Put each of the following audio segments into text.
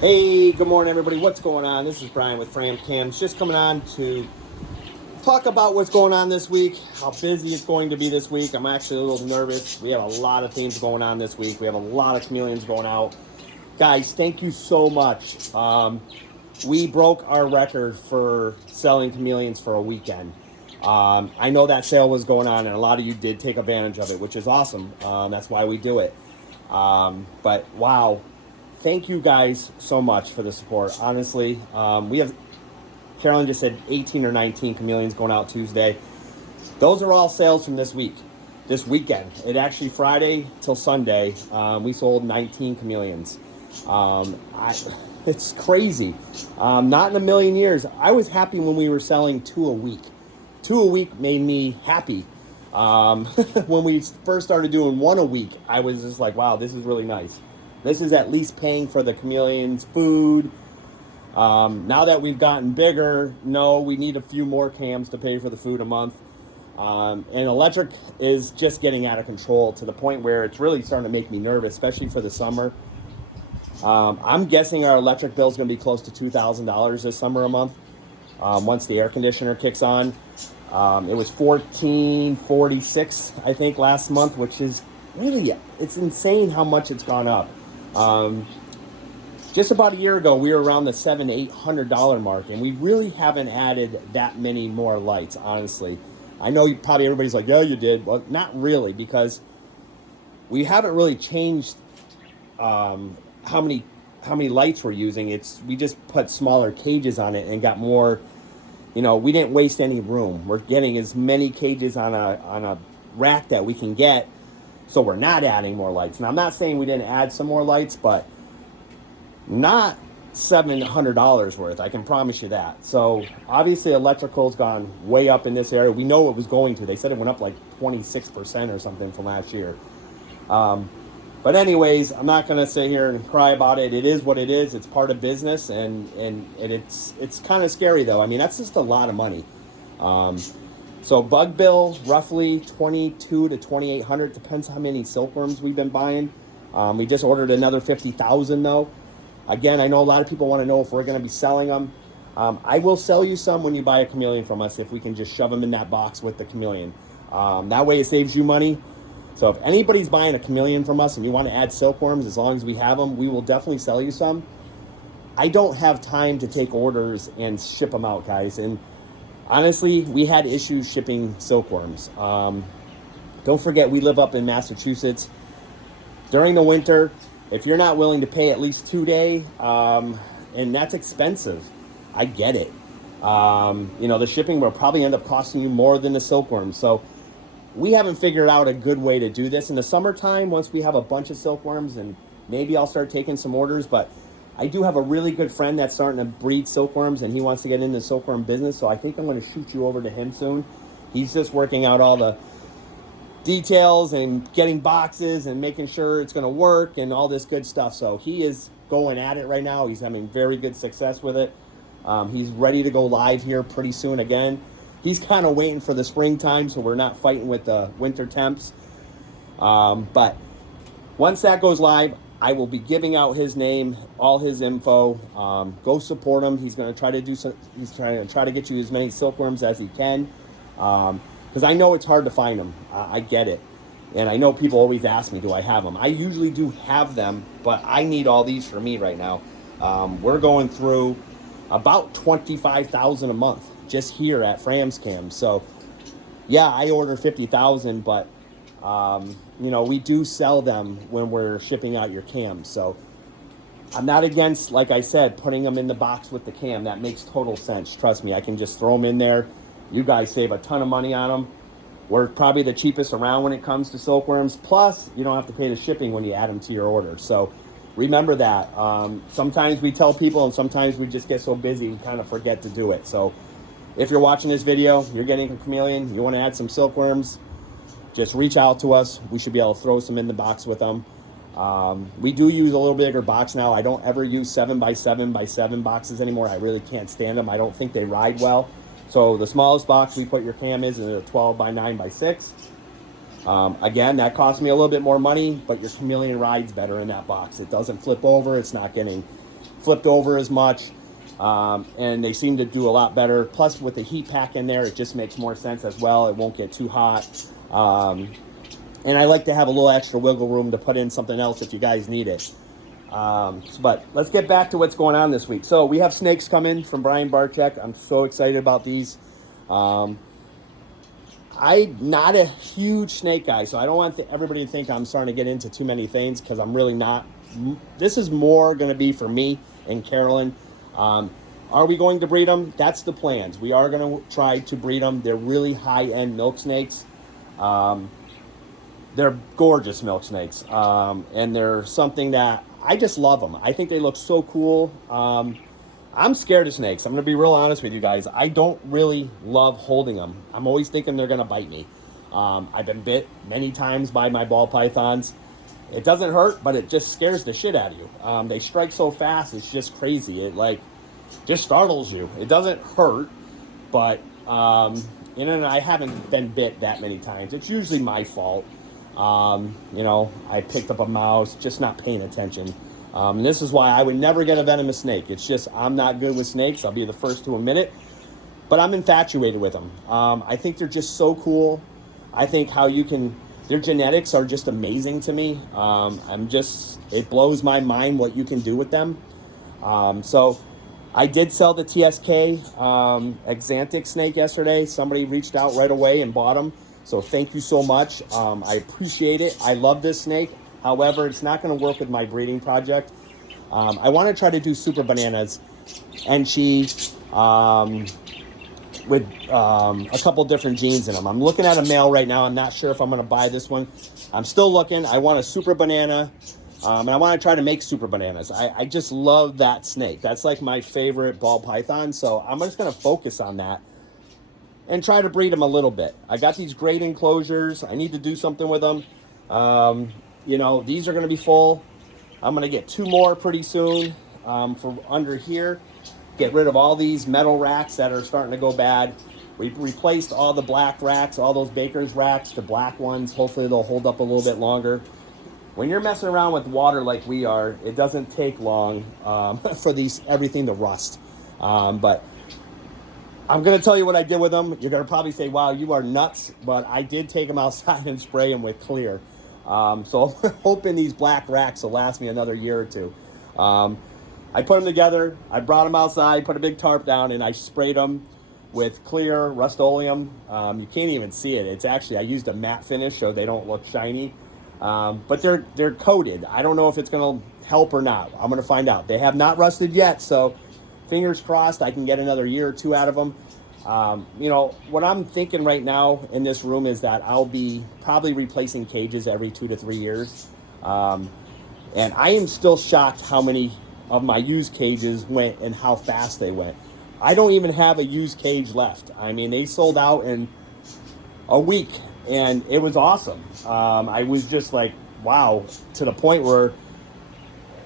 Hey, good morning, everybody. What's going on? This is Brian with Fram Cams. Just coming on to talk about what's going on this week, how busy it's going to be this week. I'm actually a little nervous. We have a lot of things going on this week. We have a lot of chameleons going out. Guys, thank you so much. We broke our record for selling chameleons for a weekend. I know that sale was going on, and a lot of you did take advantage of it, which is awesome. That's why we do it. But wow, thank you guys so much for the support. Honestly, we have Carolyn just said 18 or 19 chameleons going out Tuesday. Those are all sales from this week, this weekend. It actually Friday till Sunday, we sold 19 chameleons. It's crazy. Not in a million years. I was happy when we were selling two a week. Two a week made me happy. When we first started doing one a week, I was just like, wow, this is really nice. This is at least paying for the chameleons' food. Now that we've gotten bigger, no, we need a few more cams to pay for the food a month. And electric is just getting out of control to the point where it's really starting to make me nervous, especially for the summer. I'm guessing our electric bill is going to be close to $2,000 this summer a month once the air conditioner kicks on. It was $14.46, I think, last month, which is really, it's insane how much it's gone up. Just about a year ago, we were around the $700-800 mark, and we really haven't added that many more lights, honestly. I know probably everybody's like, yeah, you did. Well, not really, because we haven't really changed how many lights we're using. We just put smaller cages on it and got more. We didn't waste any room. We're getting as many cages on a rack that we can get, so we're not adding more lights. Now, I'm not saying we didn't add some more lights, but not $700 worth. I can promise you that. So obviously, electrical's gone way up in this area. We know it was going to. They said it went up like 26% or something from last year. But anyways, I'm not going to sit here and cry about it. It is what it is. It's part of business, and it's kind of scary, though. I mean, that's just a lot of money. So bug bill, roughly $2,200 to $2,800. Depends how many silkworms we've been buying. We just ordered another 50,000, though. Again, I know a lot of people want to know if we're going to be selling them. I will sell you some when you buy a chameleon from us if we can just shove them in that box with the chameleon. That way it saves you money. So if anybody's buying a chameleon from us and you want to add silkworms, as long as we have them, we will definitely sell you some. I don't have time to take orders and ship them out, guys. And honestly, we had issues shipping silkworms. Don't forget, we live up in Massachusetts. During the winter, if you're not willing to pay at least 2 days, and that's expensive, I get it. The shipping will probably end up costing you more than the silkworms. So we haven't figured out a good way to do this. In the summertime, once we have a bunch of silkworms, and maybe I'll start taking some orders, but I do have a really good friend that's starting to breed silkworms, and he wants to get into the silkworm business, so I think I'm going to shoot you over to him soon. He's just working out all the details and getting boxes and making sure it's going to work and all this good stuff. So he is going at it right now. He's having very good success with it. He's ready to go live here pretty soon again. He's kind of waiting for the springtime, so we're not fighting with the winter temps. But once that goes live, I will be giving out his name, all his info. Go support him. He's going to try to he's trying to get you as many silkworms as he can. Because I know it's hard to find them. I get it. And I know people always ask me, do I have them? I usually do have them, but I need all these for me right now. We're going through about 25,000 a month just here at Fram's Cam. So yeah, I order 50,000, but we do sell them when we're shipping out your cams. So I'm not against, like I said, putting them in the box with the cam. That makes total sense. Trust me, I can just throw them in there. You guys save a ton of money on them. We're probably the cheapest around when it comes to silkworms. Plus, you don't have to pay the shipping when you add them to your order. So remember that. Sometimes we tell people, and sometimes we just get so busy we kind of forget to do it. So if you're watching this video, you're getting a chameleon, you want to add some silkworms, just reach out to us. We should be able to throw some in the box with them. We do use a little bigger box now. I don't ever use 7x7x7 boxes anymore. I really can't stand them. I don't think they ride well. So the smallest box we put your cam is a 12x9x6. Again, that costs me a little bit more money, but your chameleon rides better in that box. It doesn't flip over. It's not getting flipped over as much. And they seem to do a lot better. Plus, with the heat pack in there, it just makes more sense as well. It won't get too hot. And I like to have a little extra wiggle room to put in something else if you guys need it. But let's get back to what's going on this week. So we have snakes coming from Brian Barczyk. I'm so excited about these. I'm not a huge snake guy, so I don't want everybody to think I'm starting to get into too many things, because I'm really not. This is more going to be for me and Carolyn. Are we going to breed them? That's the plans. We are going to try to breed them. They're really high-end milk snakes. They're gorgeous milk snakes, and they're something that I just love them. I think they look so cool. I'm scared of snakes. I'm going to be real honest with you guys. I don't really love holding them. I'm always thinking they're going to bite me. I've been bit many times by my ball pythons. It doesn't hurt, but it just scares the shit out of you. They strike so fast, it's just crazy. It just startles you. It doesn't hurt, but I haven't been bit that many times. It's usually my fault. I picked up a mouse, just not paying attention. This is why I would never get a venomous snake. It's just I'm not good with snakes. I'll be the first to admit it. But I'm infatuated with them. I think they're just so cool. I think their genetics are just amazing to me. It blows my mind what you can do with them. So I did sell the TSK Exantic snake yesterday. Somebody reached out right away and bought them. So thank you so much. I appreciate it. I love this snake. However, it's not going to work with my breeding project. I want to try to do super bananas, and with a couple different genes in them. I'm looking at a male right now. I'm not sure if I'm going to buy this one. I'm still looking. I want a super banana, and I want to try to make super bananas. I just love that snake. That's like my favorite ball python, so I'm just going to focus on that and try to breed them a little bit. I got these great enclosures. I need to do something with them. These are going to be full. I'm going to get 2 more pretty soon for under here. Get rid of all these metal racks that are starting to go bad. We've replaced all the black racks, all those baker's racks, to black ones. Hopefully they'll hold up a little bit longer. When you're messing around with water like we are, it doesn't take long for everything to rust. But I'm going to tell you what I did with them. You're going to probably say, wow, you are nuts. But I did take them outside and spray them with clear. So I'm hoping these black racks will last me another year or two. I put them together. I brought them outside, put a big tarp down, and I sprayed them with clear Rust-Oleum. You can't even see it. It's actually, I used a matte finish so they don't look shiny. But they're coated. I don't know if it's going to help or not. I'm going to find out. They have not rusted yet, so fingers crossed I can get another year or two out of them. What I'm thinking right now in this room is that I'll be probably replacing cages every 2 to 3 years. And I am still shocked how many of my used cages went and how fast they went. I don't even have a used cage left. I mean, they sold out in a week, and it was awesome. I was just like, wow, to the point where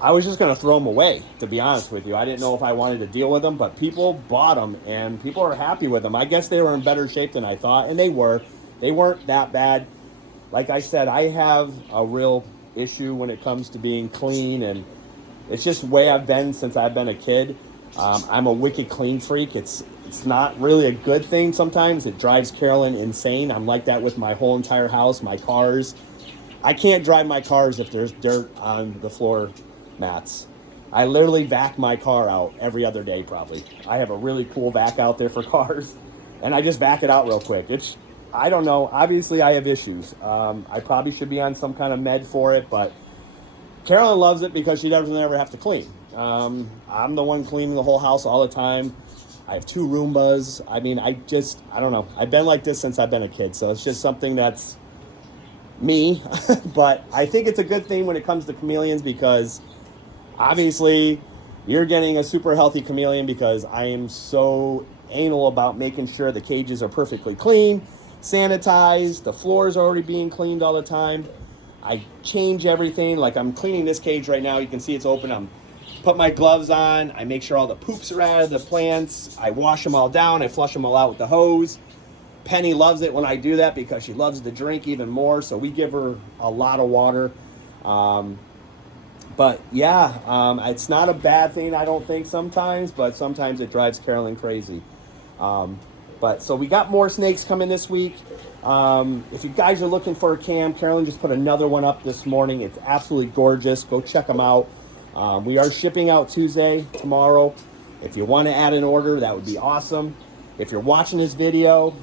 I was just going to throw them away, to be honest with you. I didn't know if I wanted to deal with them, but people bought them, and people are happy with them. I guess they were in better shape than I thought, and they were. They weren't that bad. Like I said, I have a real issue when it comes to being clean, and it's just the way I've been since I've been a kid. I'm a wicked clean freak. It's not really a good thing sometimes. It drives Carolyn insane. I'm like that with my whole entire house, my cars. I can't drive my cars if there's dirt on the floor mats. I literally vac my car out every other day probably. I have a really cool vac out there for cars, and I just vac it out real quick. I don't know. Obviously, I have issues. I probably should be on some kind of med for it, but Carolyn loves it because she doesn't ever have to clean. I'm the one cleaning the whole house all the time. I have 2 Roombas. I mean, I don't know. I've been like this since I've been a kid, so it's just something that's me. But I think it's a good thing when it comes to chameleons, because obviously you're getting a super healthy chameleon, because I am so anal about making sure the cages are perfectly clean, sanitized, the floors are already being cleaned all the time. I change everything. Like I'm cleaning this cage right now. You can see it's open. I'm put my gloves on. I make sure all the poops are out of the plants. I wash them all down. I flush them all out with the hose. Penny loves it when I do that because she loves to drink even more. So we give her a lot of water. But yeah, it's not a bad thing, I don't think, sometimes, but sometimes it drives Carolyn crazy. But so we got more snakes coming this week. If you guys are looking for a cam, Carolyn just put another one up this morning. It's absolutely gorgeous. Go check them out. We are shipping out Tuesday, tomorrow. If you want to add an order, that would be awesome. If you're watching this video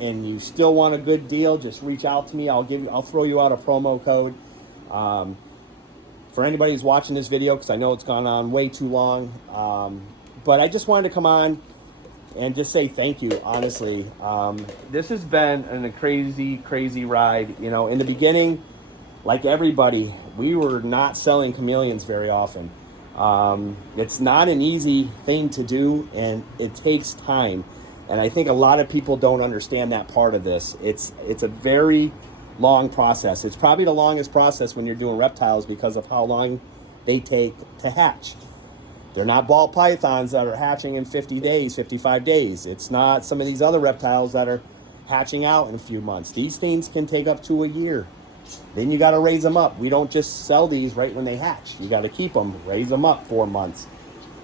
and you still want a good deal, just reach out to me. I'll throw you out a promo code. For anybody who's watching this video, because I know it's gone on way too long. But I just wanted to come on and just say thank you, honestly. This has been a crazy, crazy ride. You know, in the beginning, like everybody, we were not selling chameleons very often. It's not an easy thing to do, and it takes time. And I think a lot of people don't understand that part of this. It's a very long process. It's probably the longest process when you're doing reptiles because of how long they take to hatch. They're not ball pythons that are hatching in 50 days, 55 days. It's not some of these other reptiles that are hatching out in a few months. These things can take up to a year. Then you got to raise them up. We don't just sell these right when they hatch. You got to keep them, raise them up 4 months.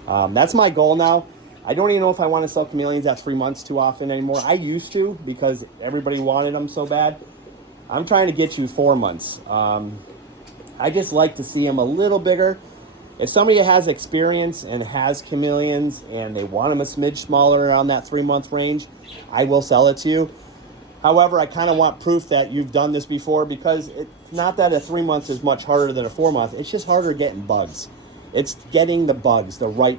That's my goal now. I don't even know if I want to sell chameleons at 3 months too often anymore. I used to because everybody wanted them so bad. I'm trying to get you 4 months. I just like to see them a little bigger. If somebody has experience and has chameleons and they want them a smidge smaller around that 3 month range, I will sell it to you. However, I kind of want proof that you've done this before, because it's not that a 3 months is much harder than a 4 month. It's just harder getting bugs. It's getting the bugs, the right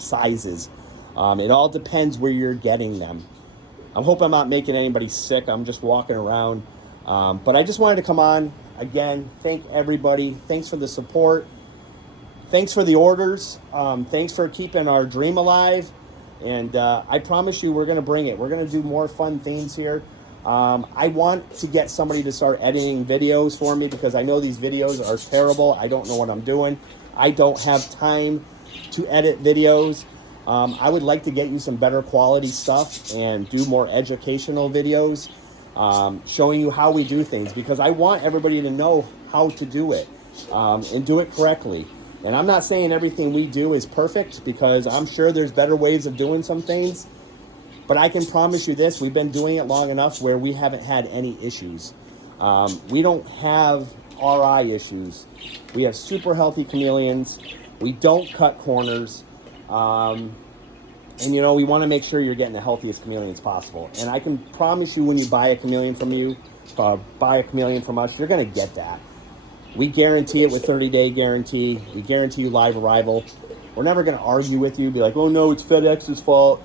sizes. It all depends where you're getting them. I hope I'm not making anybody sick. I'm just walking around. But I just wanted to come on again, thank everybody. Thanks for the support. Thanks for the orders. Thanks for keeping our dream alive. And I promise you we're going to bring it. We're going to do more fun things here. I want to get somebody to start editing videos for me, because I know these videos are terrible. I don't know what I'm doing. I don't have time to edit videos. I would like to get you some better quality stuff and do more educational videos, showing you how we do things, because I want everybody to know how to do it and do it correctly. And I'm not saying everything we do is perfect, because I'm sure there's better ways of doing some things. But I can promise you this, we've been doing it long enough where we haven't had any issues. We don't have RI issues. We have super healthy chameleons. We don't cut corners. And, you know, we want to make sure you're getting the healthiest chameleons possible. And I can promise you when you buy a chameleon from us, you're going to get that. We guarantee it with 30-day guarantee. We guarantee you live arrival. We're never going to argue with you, be like, oh, no, it's FedEx's fault.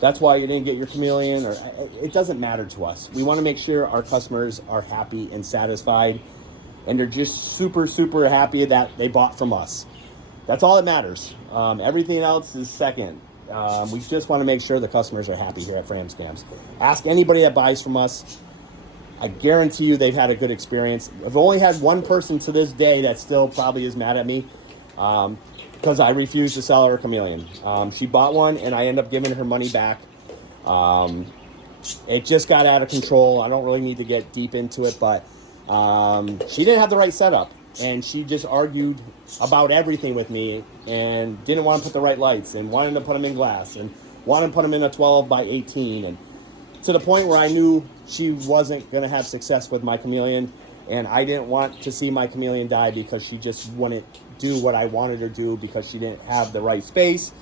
That's why you didn't get your chameleon. Or it doesn't matter to us. We want to make sure our customers are happy and satisfied, and they're just super, super happy that they bought from us. That's all that matters. Everything else is second. We just want to make sure the customers are happy here at Fram Scams. Ask anybody that buys from us. I guarantee you they've had a good experience. I've only had one person to this day that still probably is mad at me because I refused to sell her a chameleon. She bought one, and I ended up giving her money back. It just got out of control. I don't really need to get deep into it, but she didn't have the right setup, and she just argued about everything with me and didn't want to put the right lights and wanted to put them in glass and wanted to put them in a 12 by 18, and to the point where I knew she wasn't going to have success with my chameleon, and I didn't want to see my chameleon die because she just wouldn't do what I wanted her to do because she didn't have the right space,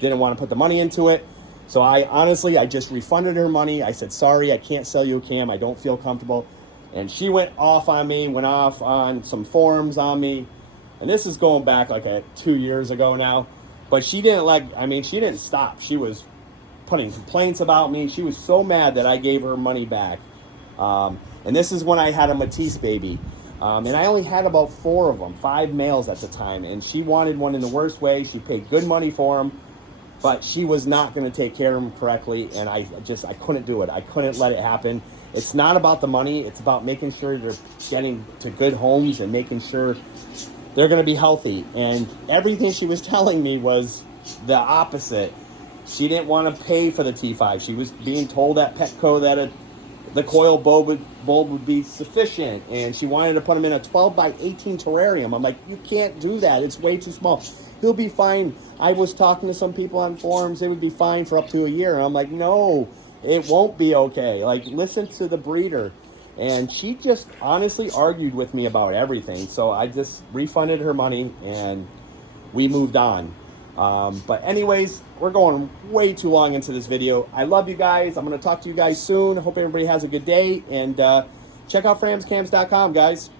didn't want to put the money into it. So I just refunded her money. I said, sorry, I can't sell you a cam. I don't feel comfortable. And she went off on me, went off on some forums on me. And this is going back like 2 years ago now. But she didn't stop. She was putting complaints about me. She was so mad that I gave her money back. And this is when I had a Matisse baby. And I only had about 4 of them, 5 males at the time. And she wanted one in the worst way. She paid good money for them, but she was not going to take care of them correctly. And I couldn't do it. I couldn't let it happen. It's not about the money. It's about making sure they're getting to good homes and making sure they're going to be healthy. And everything she was telling me was the opposite. She didn't want to pay for the T5. She was being told at Petco that the coil bulb would be sufficient, and she wanted to put him in a 12 by 18 terrarium. I'm like, you can't do that. It's way too small. He'll be fine. I was talking to some people on forums. They would be fine for up to a year. And I'm like, no, it won't be okay. Like, listen to the breeder. And she just honestly argued with me about everything. So I just refunded her money, and we moved on. But anyways, we're going way too long into this video. I love you guys. I'm going to talk to you guys soon. Hope everybody has a good day. And check out framscams.com, guys.